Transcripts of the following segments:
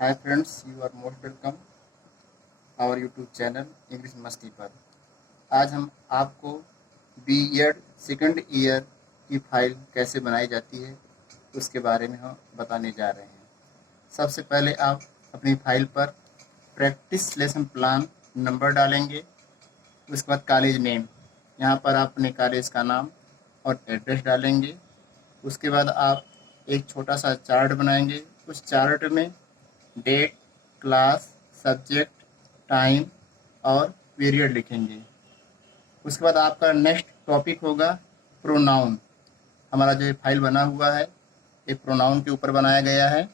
Hi friends, you are most welcome our YouTube channel English मस्ती पर। आज हम आपको B.Ed सेकंड ईयर की फाइल कैसे बनाई जाती है उसके बारे में हम बताने जा रहे हैं। सबसे पहले आप अपनी फाइल पर प्रैक्टिस लेसन प्लान नंबर डालेंगे। उसके बाद कॉलेज नेम, यहाँ पर आप अपने कॉलेज का नाम और एड्रेस डालेंगे। उसके बाद आप एक छोटा सा चार्ट बनाएंगे। उस चार्ट में डेट, क्लास, सब्जेक्ट, टाइम और पीरियड लिखेंगे। उसके बाद आपका नेक्स्ट टॉपिक होगा प्रोनाउन। हमारा जो ये फाइल बना हुआ है ये प्रोनाउन के ऊपर बनाया गया है।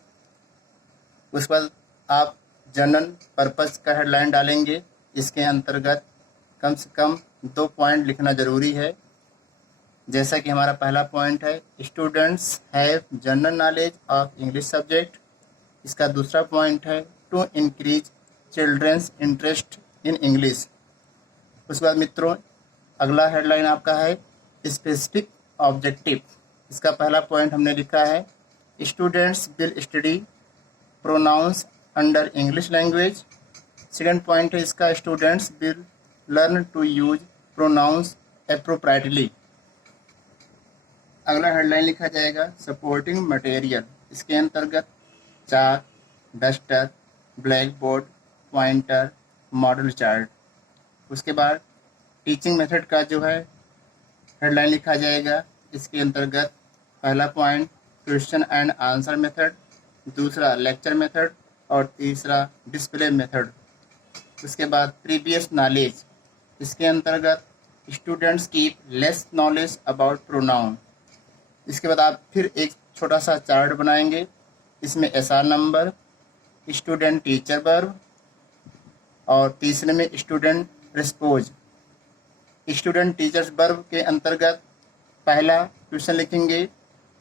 उसके बाद आप जनरल पर्पस का हेडलाइन डालेंगे। इसके अंतर्गत कम से कम 2 पॉइंट लिखना ज़रूरी है। जैसा कि हमारा पहला पॉइंट है, students have general knowledge of English subject. इसका दूसरा पॉइंट है, to increase children's interest in English. उसके बाद मित्रों अगला हेडलाइन आपका है स्पेसिफिक ऑब्जेक्टिव। इसका पहला पॉइंट हमने लिखा है, students will study pronouns under English language. Second point है इसका, students will learn to use pronouns appropriately. अगला हेडलाइन लिखा जाएगा सपोर्टिंग मटेरियल। इसके अंतर्गत chalk, duster, black board, pointer, model chart. उसके बाद टीचिंग मेथड का जो है हेडलाइन लिखा जाएगा। इसके अंतर्गत पहला point question and answer method, दूसरा लेक्चर मेथड और तीसरा डिस्प्ले मेथड। उसके बाद प्रीवियस नॉलेज, इसके अंतर्गत students keep less knowledge about pronoun. इसके बाद आप फिर एक छोटा सा चार्ट बनाएंगे। इसमें SR number, student teacher verb और तीसरे में student response. Student teachers verb के अंतर्गत पहला क्वेश्चन लिखेंगे,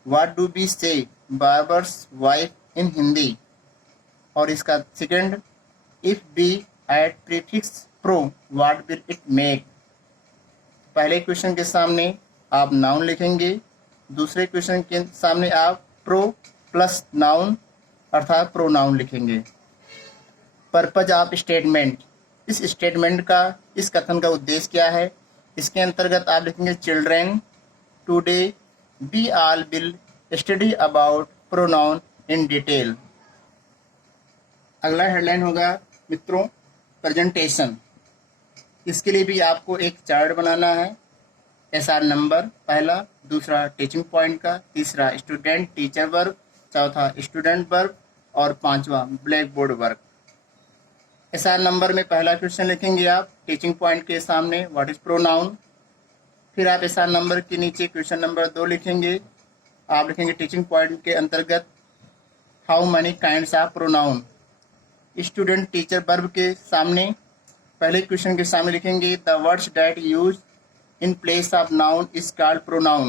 what do we say barber's wife in Hindi. और इसका second, if we add prefix pro what will it make. पहले क्वेश्चन के सामने आप नाउन लिखेंगे, दूसरे क्वेश्चन के सामने आप प्रो प्लस नाउन अर्थात प्रोनाउन लिखेंगे। पर्पज ऑफ स्टेटमेंट, इस स्टेटमेंट का, इस कथन का उद्देश्य क्या है। इसके अंतर्गत आप लिखेंगे, children today we all will study about pronoun in detail. अगला हेडलाइन होगा मित्रों प्रेजेंटेशन। इसके लिए भी आपको एक चार्ट बनाना है। SR नंबर पहला, दूसरा टीचिंग पॉइंट का, तीसरा स्टूडेंट टीचर वर्ब, चौथा स्टूडेंट वर्ब और पांचवा black board work. SR number में पहला क्वेश्चन लिखेंगे आप टीचिंग पॉइंट के सामने, व्हाट इज प्रोनाउन। फिर आप SR नंबर के नीचे क्वेश्चन नंबर 2 लिखेंगे। आप लिखेंगे टीचिंग पॉइंट के अंतर्गत how many kinds of pronoun. Student teacher verb के सामने पहले क्वेश्चन के सामने लिखेंगे, the words that use in place of noun is called pronoun।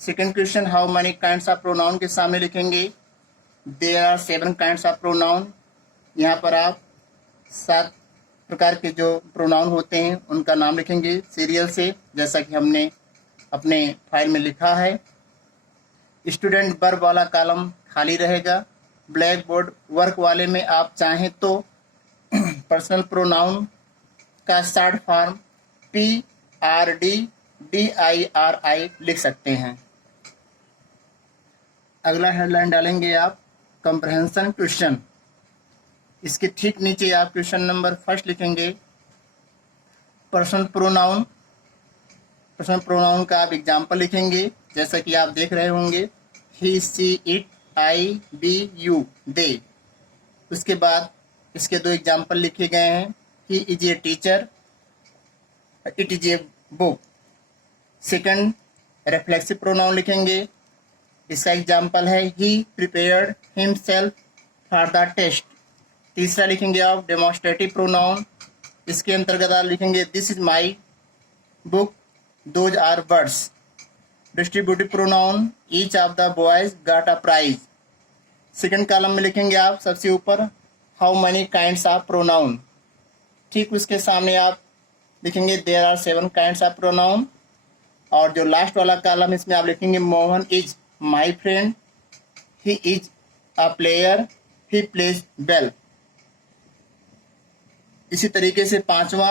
Second question, how many kinds of pronoun के सामने लिखेंगे, there are 7 kinds of pronoun। यहाँ पर आप 7 प्रकार के जो प्रोनाउन होते हैं उनका नाम लिखेंगे सीरियल से, जैसा कि हमने अपने फाइल में लिखा है। स्टूडेंट वर्ब वाला कॉलम खाली रहेगा। ब्लैक बोर्ड वर्क वाले में आप चाहें तो पर्सनल प्रोनाउन का शॉर्ट फॉर्म PRDDIRI लिख सकते हैं। अगला हेडलाइन डालेंगे आप कंप्रहेंशन क्वेश्चन। इसके ठीक नीचे आप क्वेश्चन नंबर फर्स्ट लिखेंगे पर्सनल प्रोनाउन। पर्सनल प्रोनाउन का आप एग्जाम्पल लिखेंगे, जैसा कि आप देख रहे होंगे, he, she, it, I, we, you, they. उसके बाद इसके 2 एग्जाम्पल लिखे गए हैं, he is a teacher, it is a book. Second reflexive pronoun लिखेंगे। इसका एग्जाम्पल है, he prepared himself for the test. तीसरा लिखेंगे आप डेमोन्स्ट्रेटिव प्रोनाउन। इसके अंतर्गत आप लिखेंगे, this is my book, those are words. Distributive pronoun, each of the boys got a prize. Second column में लिखेंगे आप सबसे ऊपर, how many kinds of pronoun. ठीक उसके सामने आप लिखेंगे, there are 7 kinds of pronoun. और जो लास्ट वाला कॉलम इसमें आप लिखेंगे, Mohan is my friend, he is a player, he plays ball. इसी तरीके से पांचवा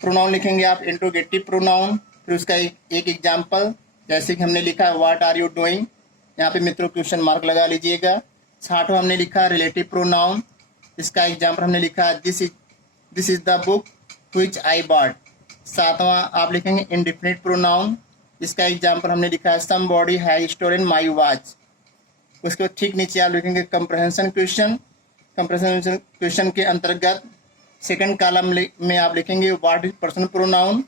प्रोनाउन लिखेंगे आप इंट्रोगेटिव प्रोनाउन। फिर उसका एक एग्जाम्पल, जैसे कि हमने लिखा व्हाट आर यू डूइंग, यहाँ पे मित्रों क्वेश्चन मार्क लगा लीजिएगा। छठवां हमने लिखा रिलेटिव प्रोनाउन, इसका एग्जाम्पल हमने लिखा this is the book which I bought. सातवां आप लिखेंगे इंडिफिनिट प्रोनाउन, इसका एग्जाम्पल हमने लिखा है somebody has stolen my watch. उसके बाद ठीक नीचे आप लिखेंगे कंप्रहेंशन क्वेश्चन। कंप्रहेंशन क्वेश्चन के अंतर्गत सेकंड कॉलम में आप लिखेंगे what is personal pronoun.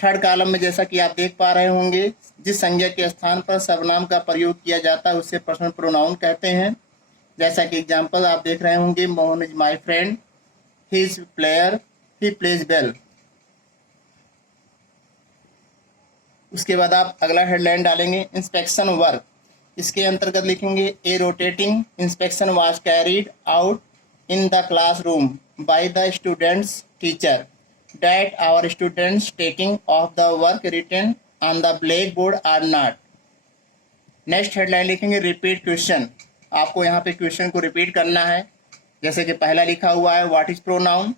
Third column में जैसा कि आप देख पा रहे होंगे, जिस संज्ञा के स्थान पर सर्वनाम का प्रयोग किया जाता है उसे पर्सनल प्रोनाउन कहते हैं। जैसा कि एग्जाम्पल आप देख रहे होंगे, Mohan is my friend, he is player, he pledge well. उसके बाद आप अगला हेडलाइन डालेंगे इंस्पेक्शन वर्क। इसके अंतर्गत लिखेंगे a rotating inspection was carried out in the classroom by the students teacher that our students taking of the work written on the blackboard are not। Next headline लिखेंगे repeat question. आपको यहाँ पे question को repeat करना है। जैसे कि पहला लिखा हुआ है व्हाट इज प्रोनाउन,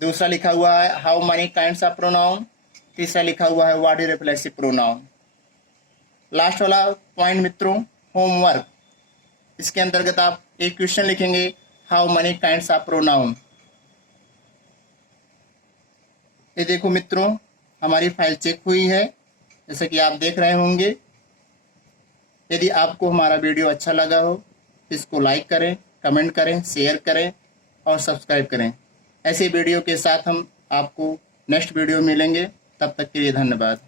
दूसरा लिखा हुआ है how many kinds of pronoun, तीसरा लिखा हुआ है what is reflexive pronoun. Last वाला पॉइंट मित्रों होमवर्क, इसके अंतर्गत आप एक क्वेश्चन लिखेंगे how many kinds of pronoun. ये देखो मित्रों, हमारी फाइल चेक हुई है, जैसे कि आप देख रहे होंगे। यदि आपको हमारा वीडियो अच्छा लगा हो इसको लाइक करें, कमेंट करें, शेयर करें और सब्सक्राइब करें। ऐसे वीडियो के साथ हम आपको नेक्स्ट वीडियो मिलेंगे, तब तक के लिए धन्यवाद।